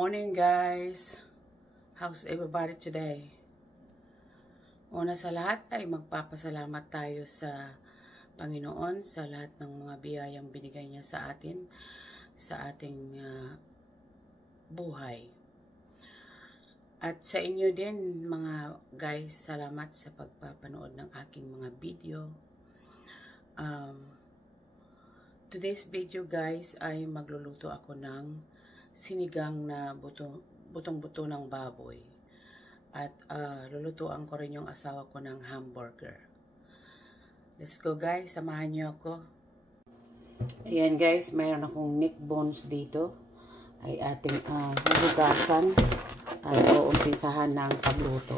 morning, guys. How's everybody today? Una sa lahat ay magpapasalamat tayo sa Panginoon sa lahat ng mga biyayang binigay niya sa atin, sa ating buhay. At sa inyo din, mga guys, salamat sa pagpapanood ng aking mga video. Today's video, guys, ay magluluto ako ng sinigang na butong-buto ng baboy. At lulutuan ko rin yung asawa ko ng hamburger. Let's go, guys. Samahan niyo ako. Ayan, guys. Mayroon akong neck bones dito. Ay ating hugasan. Tayo umpisahan ng pagluto.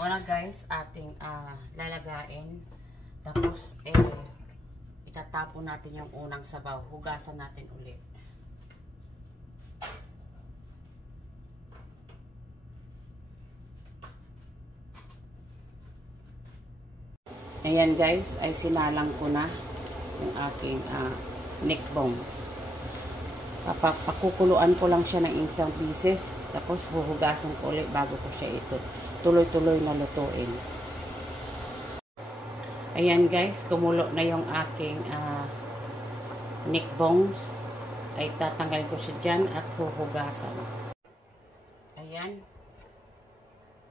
Una, guys, ating lalagain. Tapos itatapon natin yung unang sabaw. Hugasan natin ulit. Ayan, guys, ay sinalang ko na yung aking neck bone. Pakukuluan ko lang siya ng isang pieces. Tapos huhugasan ko ulit bago ko siya tuloy-tuloy na lutuin. Ayan, guys, kumulo na yung aking neck bones. Ay tatanggal ko siya dyan at huhugasan. Ayan.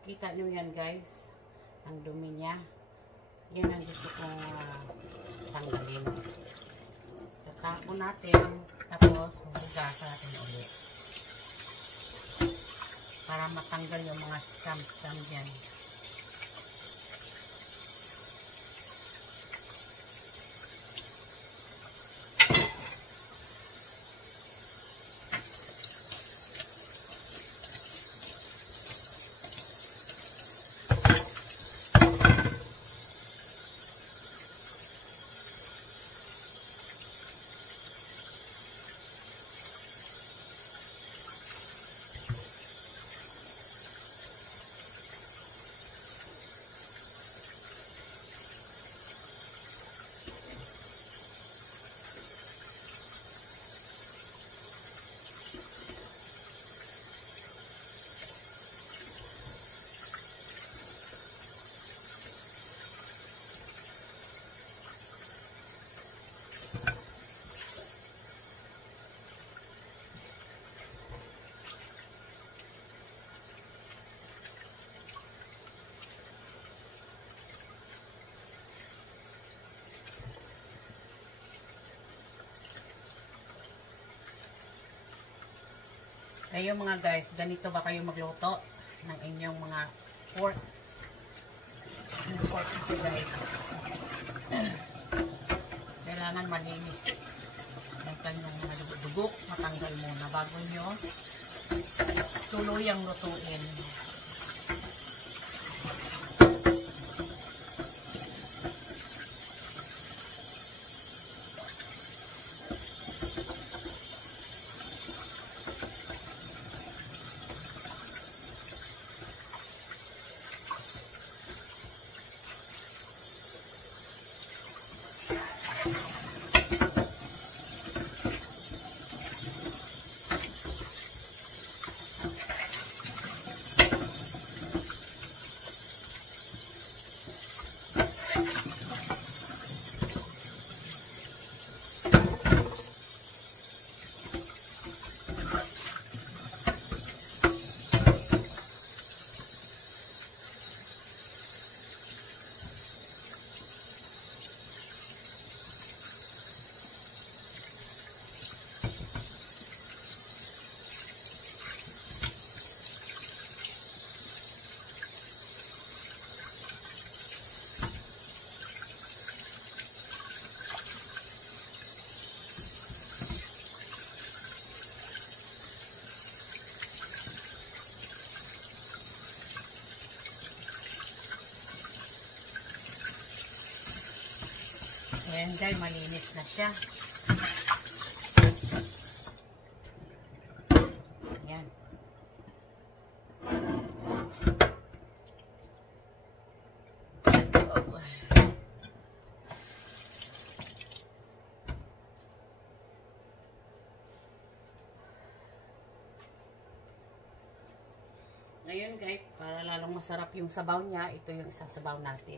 Kita nyo yan, guys. Ang dumi niya. Yan ang gusto kong tanggalin. Tatapon natin. Tapos huhugasan natin ulit. Para matanggal yung mga scum dyan. Kayo mga guys, ganito ba kayo magluto ng inyong mga pork? Yung pork kasi, guys, kailangan malinis ang kanyang mga dugok, matanggal muna bago nyo tuluyang lutuin. Ayan guys, malinis na siya. Ayan. Ngayon guys, para lalong masarap yung sabaw niya, ito yung isasabaw natin.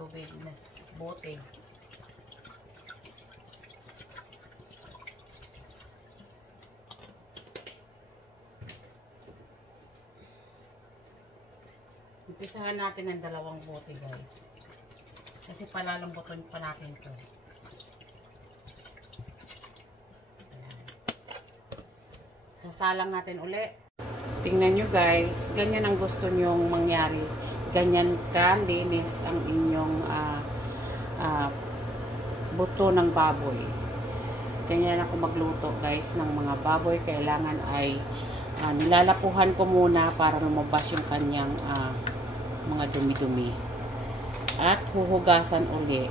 Tubig na bote. Umpisahan natin ng 2 bote guys. Kasi palalambutin pa natin ito. Sasalang natin uli. Tingnan nyo guys, ganyan ang gusto nyong mangyari. Ganyan kalinis ang inyong buto ng baboy. Ganyan ako magluto guys ng mga baboy. Kailangan ay nilalapuhan ko muna para lumabas yung kanyang mga dumi-dumi. At huhugasan uli.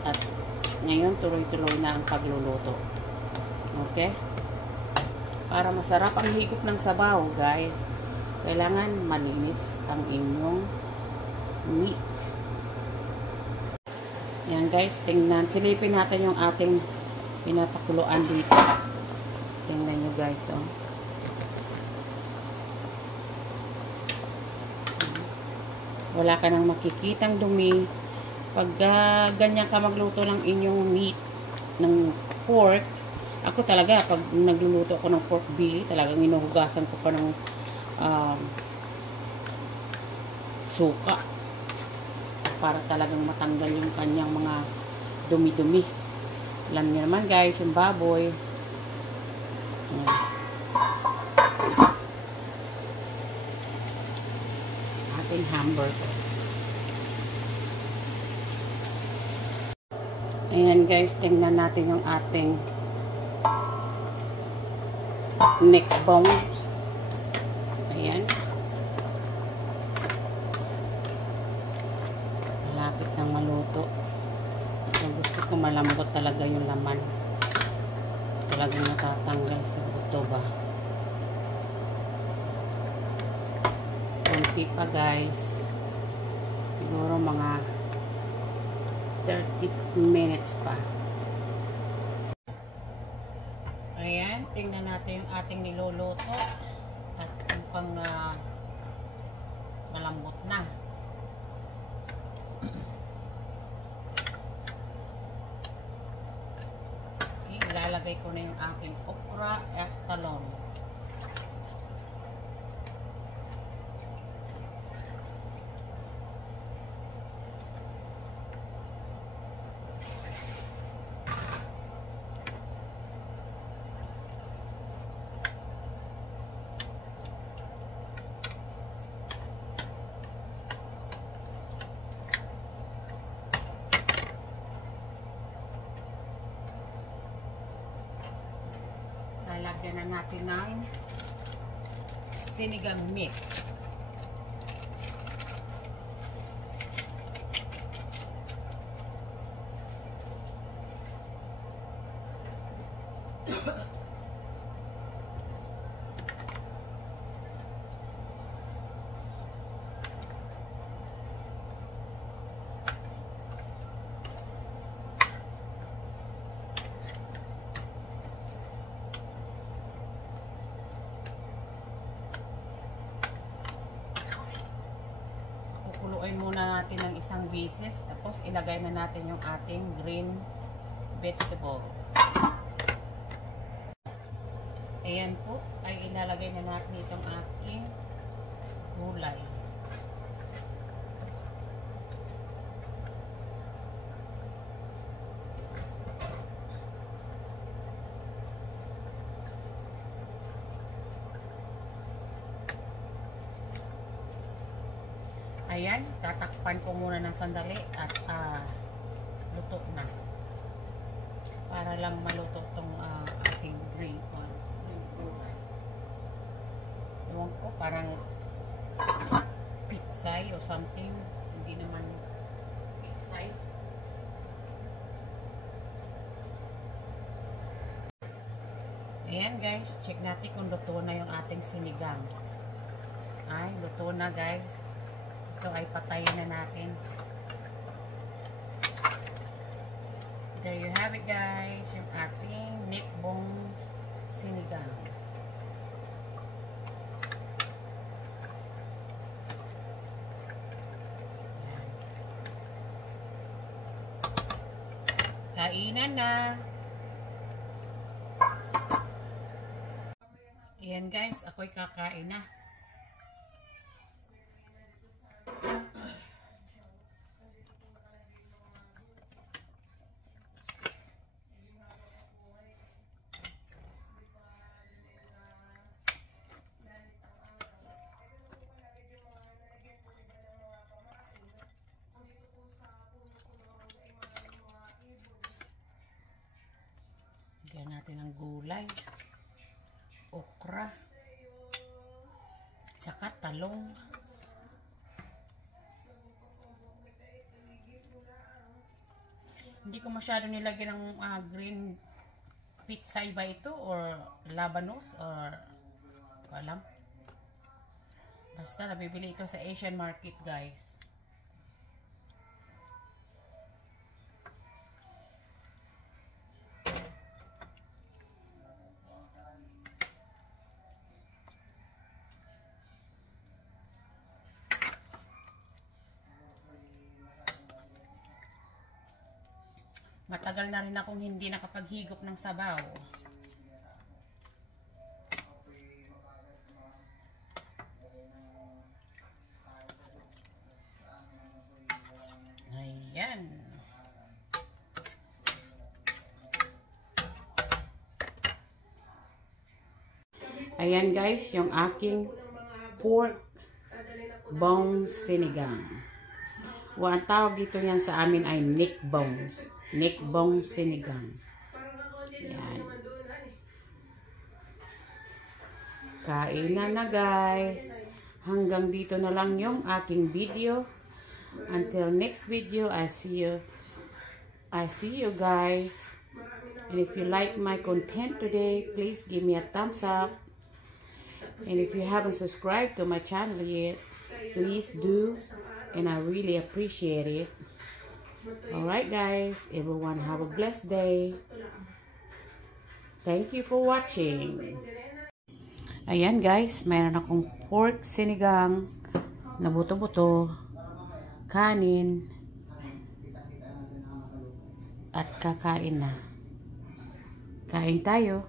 At ngayon tuloy-tuloy na ang pagluluto. Okay? Para masarap ang higop ng sabaw, guys, kailangan malinis ang inyong meat. Yan guys, tingnan. Silipin natin yung ating pinapakuluan dito. Tingnan nyo guys, oh. Wala ka nang makikitang dumi. Pag ganyan ka magluto ng inyong meat, ng pork, ako talaga, pag nagluluto ako ng pork belly, talagang inuhugasan ko pa ng suka. Para talagang matanggal yung kanyang mga dumi-dumi. Alam niyo naman guys, yung baboy. Ating hamburger. Ayan guys, tingnan natin yung ating neck bones. Ayan. Malapit nang maluto. So, gusto ko malambot talaga yung laman. Talagang natatanggal sa buto ba. Kunti pa guys. Siguro mga 30 minutes pa. Ayan, tingnan natin yung ating niluluto at mukhang malambot na. Ilalagay ko na yung aking okra at talong. Lalagyan na natin ng sinigang mix. Kuluin muna natin ng isang beses, tapos ilagay na natin yung ating green vegetable. Ayan po, ay ilalagay na natin itong ating gulay. Ayan, tatakpan ko muna ng sandali at luto na. Para lang maluto itong ating green gulay. Ewan ko, parang pitsay or something. Hindi naman pitsay. Ayan guys, check natin kung luto na yung ating sinigang. Ay, luto na guys. Ito ay patayin na natin. There you have it guys, yung ating neck bone sinigang. Kainan na. Ayan guys, ako'y kakain na. Lagyan natin ng gulay, okra, tsaka talong. Hindi ko masyado nilagyan ng green pitsay ba ito or labanos or ko alam. Basta nabibili ito sa Asian market guys. Matagal na rin akong hindi nakapaghigop ng sabaw. Ayan. Ayan guys, yung aking pork bone sinigang. Ang tawag dito yan sa amin ay neck bones. Neck bone sinigang. Yan. Kainan na guys. Hanggang dito na lang yung aking video. Until next video, I see you guys. And if you like my content today, please give me a thumbs up. And if you haven't subscribed to my channel yet, please do. And I really appreciate it. Alright guys, everyone have a blessed day. Thank you for watching. Ayan guys, mayroon akong pork sinigang na buto-buto, kanin, at kakain na. Kain tayo.